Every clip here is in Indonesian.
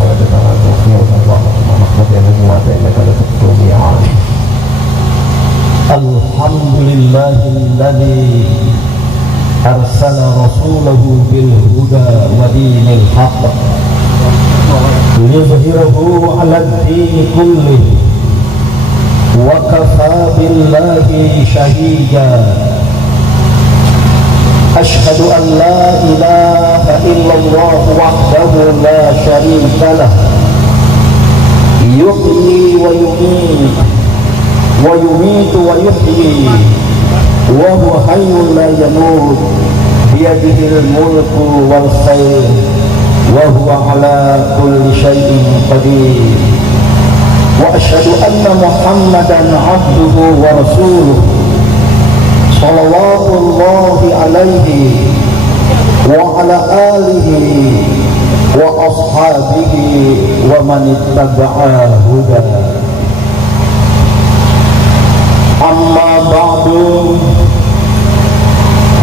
وجدنا توفيق اللهم نحمد نجوة إنك لتكتب ميعاد. الحمد لله الذي أرسل رسوله بالهدى ودين الحق ليظهره على الدين كله وكفى بالله شهيدا. أشهد أن لا إله إلا الله وحده لا شريك له يحيي ويميت ويحيي وهو حي لا يموت بيده الملك والخير وهو على كل شيء قدير. وأشهد أن محمدا عبده ورسوله صلوات الله عليه وعلى آله وأصحابه ومن اتبع هداه. أما بعد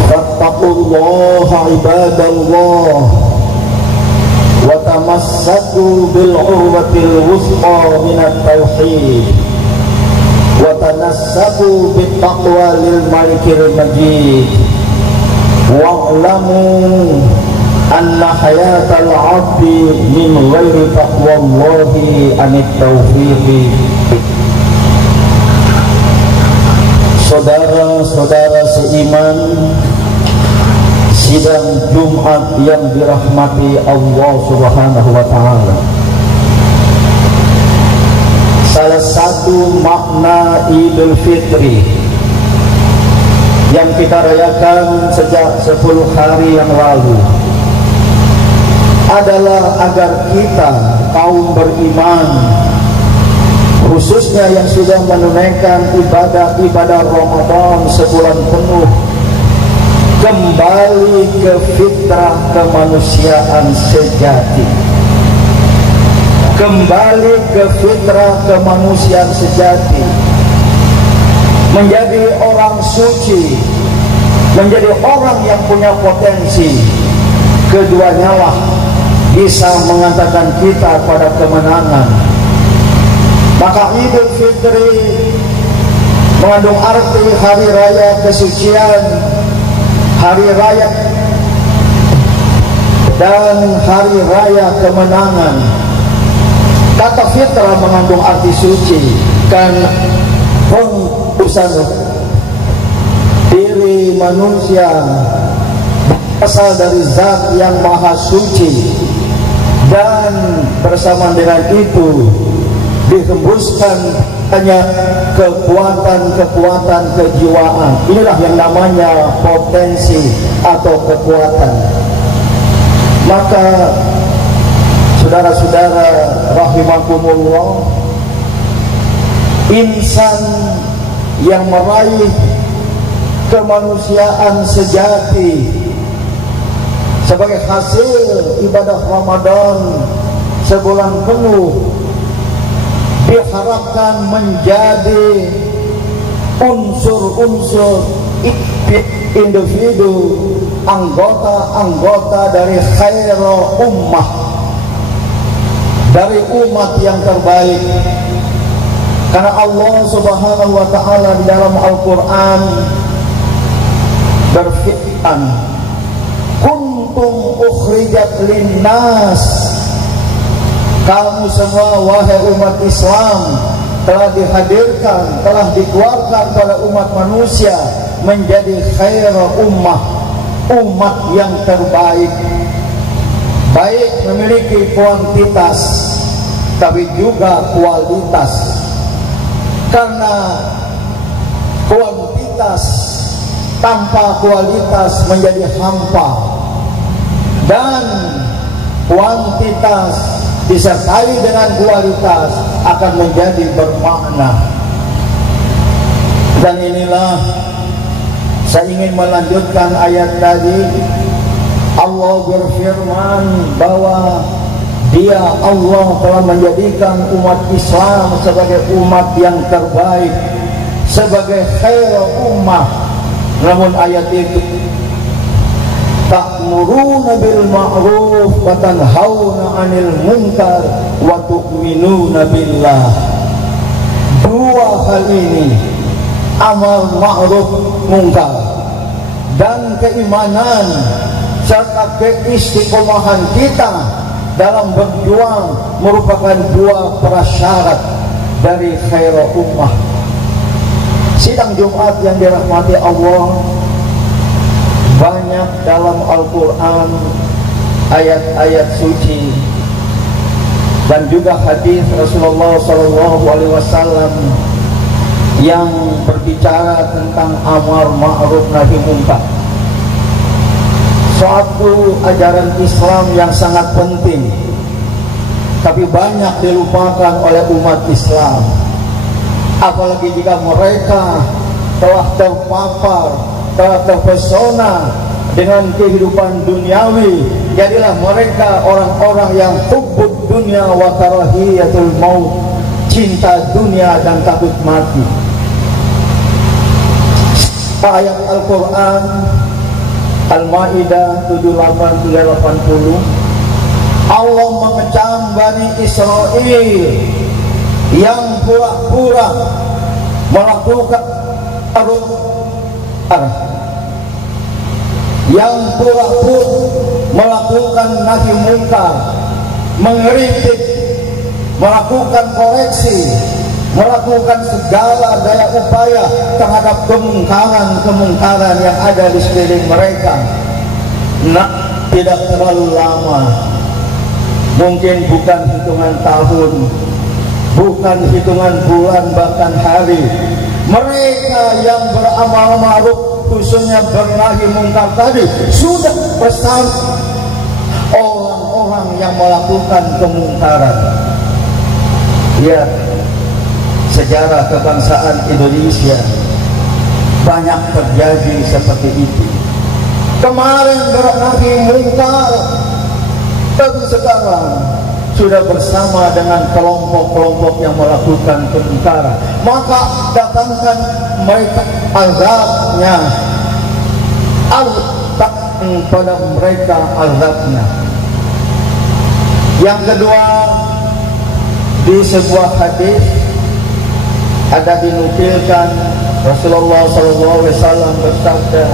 فاتقوا الله عباد الله وتمسكوا بالعروة الوثقى من التوحيد وتنسكوا بالتقوى للملك المجيد. واعلموا أن حياة العبد من غير تقوى الله عن التوفيق. Saudara-saudara seiman, sidang Jumat yang dirahmati Allah Subhanahu wa Ta'ala, salah satu makna Idul Fitri yang kita rayakan sejak 10 hari yang lalu adalah agar kita kaum beriman, khususnya yang sudah menunaikan ibadah Ramadan sebulan penuh, kembali ke fitrah kemanusiaan sejati, kembali ke fitrah kemanusiaan sejati, menjadi orang suci, menjadi orang yang punya potensi. Keduanya lah bisa mengantarkan kita pada kemenangan. Maka Idul Fitri mengandung arti hari raya kesucian, hari raya dan hari raya kemenangan. Kata fitrah mengandung arti suci, karena pengurusan diri manusia berasal dari zat yang maha suci, dan bersama dengan itu dihembuskan hanya kekuatan kejiwaan. Inilah yang namanya potensi atau kekuatan. Maka saudara-saudara rahimakumullah, insan yang meraih kemanusiaan sejati sebagai hasil ibadah Ramadan sebulan penuh diharapkan menjadi unsur-unsur individu, anggota-anggota dari khairul ummah, dari umat yang terbaik. Karena Allah Subhanahu wa Ta'ala di dalam Al-Quran berfirman, kuntum ukhrijat linnas, kamu semua wahai umat Islam telah dihadirkan, telah dikeluarkan pada umat manusia menjadi khairul ummah, umat yang terbaik. Baik memiliki kuantitas tapi juga kualitas, karena kuantitas tanpa kualitas menjadi hampa, dan kuantitas disertai dengan kualitas akan menjadi bermakna. Dan inilah saya ingin melanjutkan ayat tadi. Allah berfirman bahwa Dia, Allah, telah menjadikan umat Islam sebagai umat yang terbaik, sebagai khairul ummah. Namun ayat itu tak ta'muruna bil ma'ruf wa tanhauna 'anil munkar wa tu'minuna billah. Dua hal ini, amal ma'ruf munkar dan keimanan serta keistiqomahan kita dalam berjuang merupakan dua prasyarat dari khairul ummah. Sidang Jumat yang dirahmati Allah, banyak dalam Al-Quran ayat-ayat suci dan juga hadis Rasulullah SAW yang berbicara tentang amar ma'ruf nahi munkar. Suatu ajaran Islam yang sangat penting, tapi banyak dilupakan oleh umat Islam. Apalagi jika mereka telah terpapar, telah terpesona dengan kehidupan duniawi, jadilah mereka orang-orang yang hubbud dunya wa karahiyatul maut, cinta dunia dan takut mati. Ayat Al-Quran Al-Ma'idah 78-80, Allah mengecam Bani Israel yang pura-pura melakukan melakukan nahi munkar, mengkritik, melakukan koreksi, melakukan segala daya upaya terhadap kemungkaran yang ada di sekeliling mereka. Nah, tidak terlalu lama, mungkin bukan hitungan tahun, bukan hitungan bulan, bahkan hari, mereka yang beramal ma'ruf, khususnya bernahi munkar tadi, sudah bersama orang-orang yang melakukan kemungkaran. Ya, sejarah kebangsaan Indonesia banyak terjadi seperti itu. Kemarin bernahi munkar, tapi sekarang sudah bersama dengan kelompok-kelompok yang melakukan kemungkaran. Maka datangkan mereka azabnya, datang pada mereka azabnya. Yang kedua, di sebuah hadis ada dinukilkan Rasulullah SAW bersabda,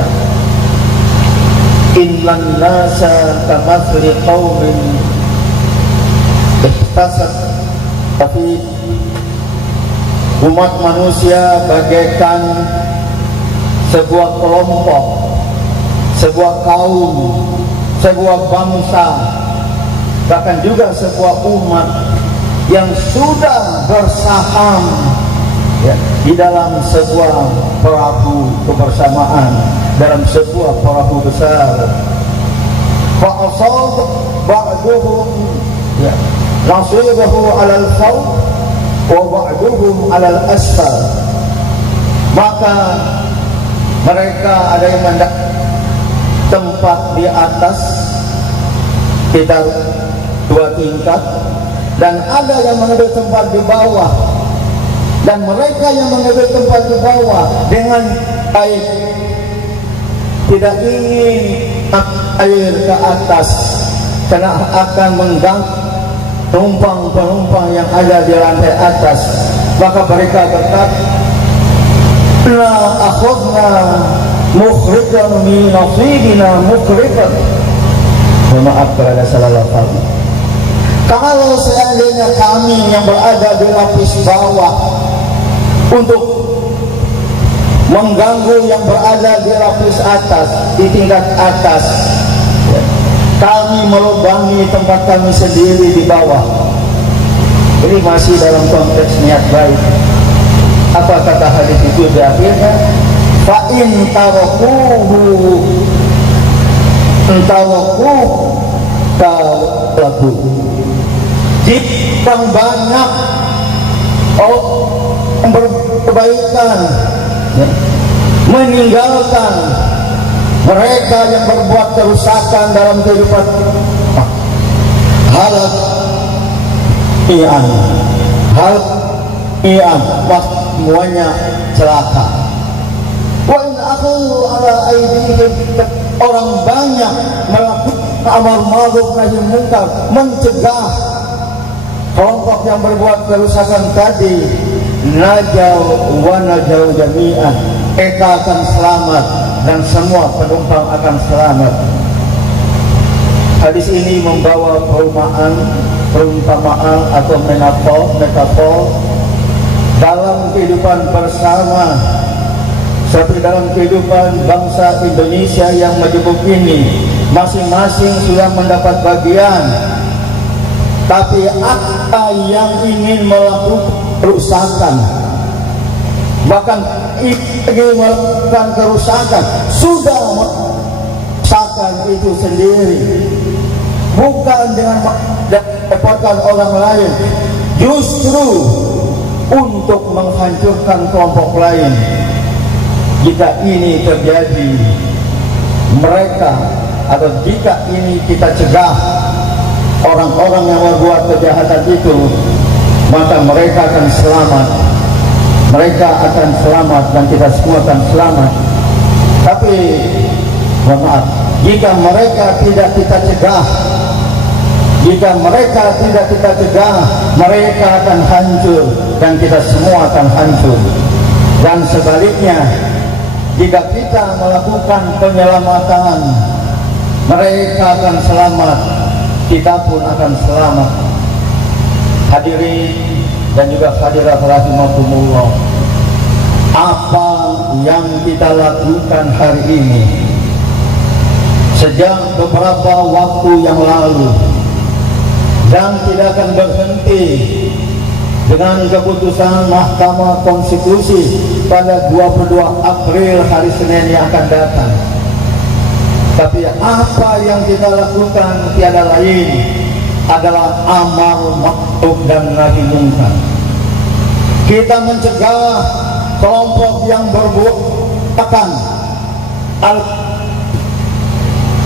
"Innan nasa kamathli qaumin ihtasab." Tapi umat manusia bagaikan sebuah kelompok, sebuah kaum, sebuah bangsa, bahkan juga sebuah umat yang sudah bersaham ya, di dalam sebuah perahu kebersamaan, dalam sebuah perahu besar. Fa'asab ba'duhum ya nasibahu 'alal fawq wa ba'duhum 'alal asfal. Maka mereka ada yang mendapat tempat di atas sekitar 2 tingkat, dan ada yang mengambil tempat di bawah. Dan mereka yang mengambil tempat di bawah dengan baik, tidak ingin air ke atas karena akan mengganggu penumpang-penumpang yang ada di lantai atas. Maka mereka berkata, "La akhadna mukhrijan min nasibina mukhrijan." Maaf kalau ada salah lafaz. Kalau seandainya kami yang berada di lapis bawah untuk mengganggu yang berada di lapis atas, di tingkat atas, kami melubangi tempat kami sendiri di bawah. Ini masih dalam konteks niat baik. Apa kata hadis itu di akhirnya? Fa in tarakuhu tawaku. Jika banyak berkebaikan ya, meninggalkan mereka yang berbuat kerusakan dalam kehidupan, halak ian, semuanya celaka. Wa in akhadhu ala aydihim orang banyak melakukan amar ma'ruf nahi munkar, mencegah kelompok yang berbuat kerusakan tadi, najau wa najau jami'an, mereka akan selamat dan semua penumpang akan selamat. Hadis ini membawa perumpamaan atau metafor dalam kehidupan bersama, seperti dalam kehidupan bangsa Indonesia yang majemuk ini. Masing-masing sudah mendapat bagian, tapi apa yang ingin melakukan kerusakan, bahkan ingin melakukan kerusakan, sudah merusakan itu sendiri, bukan dengan mendapatkan orang lain, justru untuk menghancurkan kelompok lain. Jika ini terjadi, mereka atau jika ini kita cegah orang-orang yang berbuat kejahatan itu, maka mereka akan selamat, mereka akan selamat dan kita semua akan selamat. Tapi mohon maaf, jika mereka tidak kita cegah, jika mereka tidak kita cegah, mereka akan hancur dan kita semua akan hancur. Dan sebaliknya, jika kita melakukan penyelamatan, mereka akan selamat, kita pun akan selamat. Hadirin dan juga hadirat rahimakumullah, apa yang kita lakukan hari ini sejak beberapa waktu yang lalu dan tidak akan berhenti dengan keputusan Mahkamah Konstitusi pada 22 April hari Senin yang akan datang. Tapi apa yang kita lakukan tiada lain adalah amar ma'ruf dan nahi munkar. Kita mencegah kelompok yang berbuat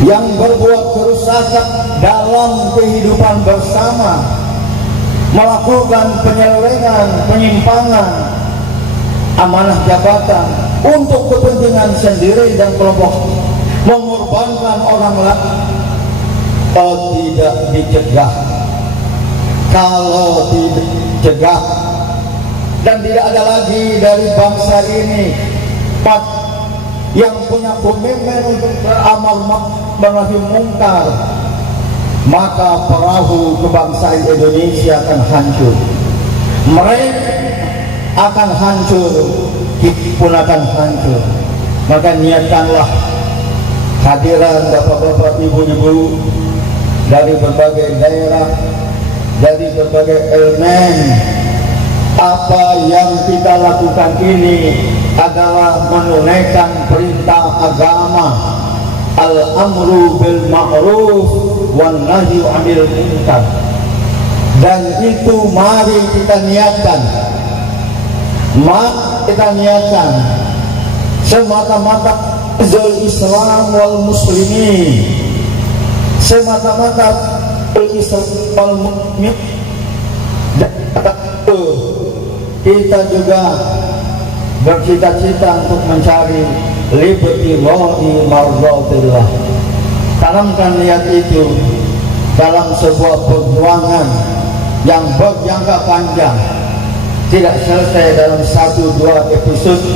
yang berbuat kerusakan dalam kehidupan bersama, melakukan penyelewengan, penyimpangan amanah jabatan untuk kepentingan sendiri dan kelompok, mengorbankan orang lain. Kalau tidak dicegah, kalau tidak dicegah, dan tidak ada lagi dari bangsa ini yang punya komitmen untuk beramal nahi munkar, maka perahu kebangsaan Indonesia akan hancur. Mereka akan hancur, kita pun akan hancur. Maka niatkanlah hadiran bapak-bapak, ibu-ibu dari berbagai daerah, dari berbagai elemen. Apa yang kita lakukan ini adalah menunaikan perintah agama, al-amru bil ma'ruf wan nahyu 'anil munkar. Dan itu mari kita niatkan, semata-mata Islam wal muslimin, semata-mata Islam wal muslimin. Kita juga bercita-cita untuk mencari liberty wa'i marzatillah. Tanamkan niat itu dalam sebuah perjuangan yang berjangka panjang, tidak selesai dalam 1-2 episode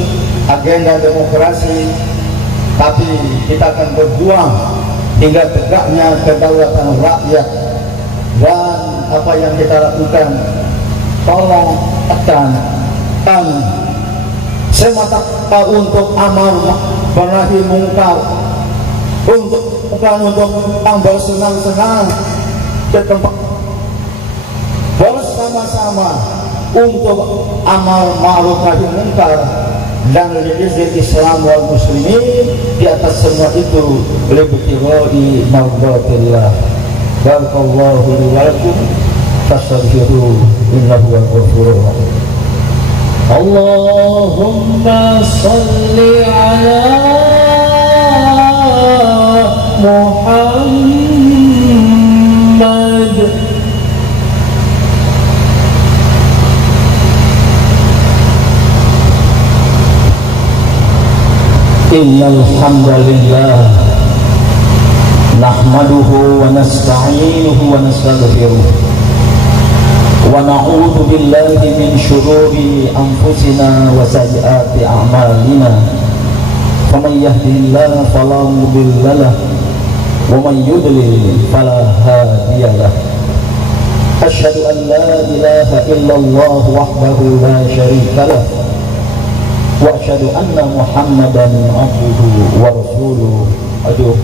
agenda demokrasi, tapi kita akan berjuang hingga tegaknya kedaulatan rakyat. Dan apa yang kita lakukan, tolong tekan semata-mata untuk amar nahi munkar, bukan untuk bersenang-senang ke tempat, bersama-sama untuk amar ma'ruf nahi munkar dan liizin Islam wal muslimin. Di atas semua itu libtigha'i mardatillah. Barakallahu li wa lakum, fastaghfiruhu innahu huwal ghafurur rahim. Allahumma salli ala Muhammad. Innal hamdalillah نحمده ونستعينه ونستغفره ونعوذ بالله من شرور أنفسنا وسيئات أعمالنا فمن يهده الله فلا مضل له ومن يضلل فلا هادي له أشهد أن لا إله إلا الله وحده لا شريك له وأشهد أن محمدا عبده ورسوله أدعو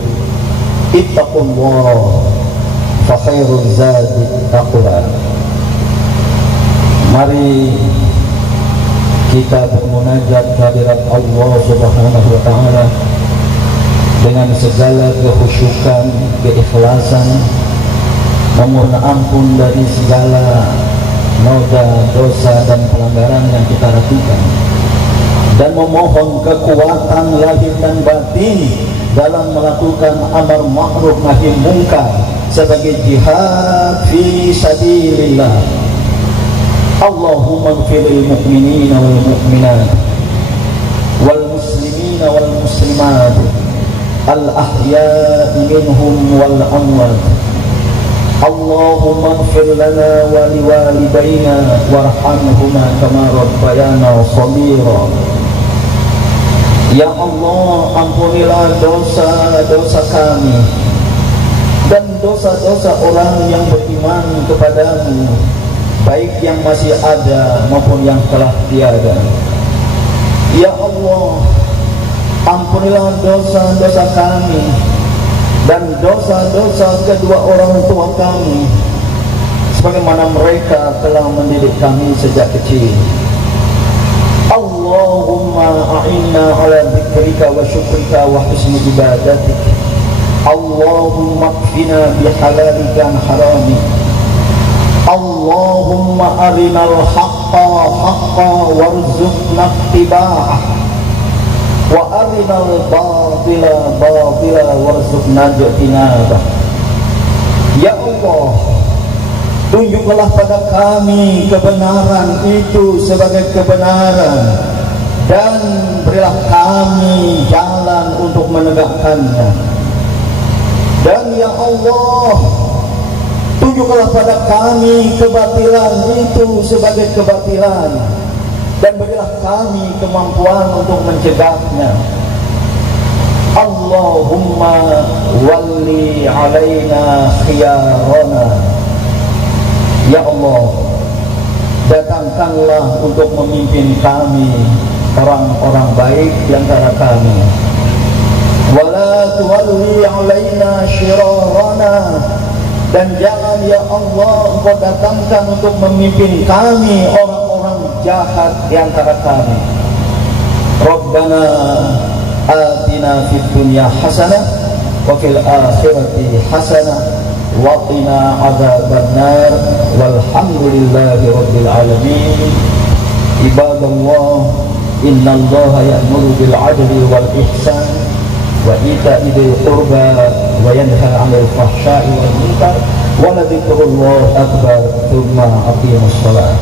اتقوا الله فخير الزاد التقوى. Mari kita bermunajat kehadirat Allah Subhanahu wa taala dengan segala kekhusyukan, keikhlasan, memohon ampun dari segala noda, dosa dan pelanggaran yang kita lakukan, dan memohon kekuatan lahir dan batin dalam melakukan amar ma'ruf nahi munkar sebagai jihad fi sabilillah. Allahumma ighfir lil mu'minina wal mu'minat wal muslimina wal muslimat al ahya'i minhum wal amwat. Allahumma ighfir lana wa liwalidayna warhamhuma kama rabbayana shaghira. Ya Allah, ampunilah dosa-dosa kami dan dosa-dosa orang yang beriman kepadamu, baik yang masih ada maupun yang telah tiada. Ya Allah, ampunilah dosa-dosa kami dan dosa-dosa kedua orang tua kami, sebagaimana mereka telah mendidik kami sejak kecil. Allahumma a'inna ala dzikrika wa syukrika wa husni ibadatik. Allahumma kfina bihalalika an haramik. Allahumma arinal haqqa haqqa warzuqna ittiba'ah wa arinal batila batila warzuqna ijtinabah. Ya Allah, tunjuklah pada kami kebenaran itu sebagai kebenaran dan berilah kami jalan untuk menegakkannya. Dan ya Allah, tunjuklah pada kami kebatilan itu sebagai kebatilan dan berilah kami kemampuan untuk mencegahnya. Allahumma walli alaina khiyarana. Ya Allah, datangkanlah untuk memimpin kami orang-orang baik di antara kami. Wala tuwalli alaina syirarana. Dan jangan ya Allah Engkau datangkan untuk memimpin kami orang-orang jahat di antara kami. Rabbana atina fid dunya hasanah wa fil akhirati hasanah wa qina adzabannar walhamdulillahi rabbil alamin. Ibadallah, innallaha ya'muru bil 'adli wal ihsan wa ita'i dzil qurba wa yanha 'anil fahsya'i wal munkar wa la dzikrullahi akbar. Tsumma aqimus shalah.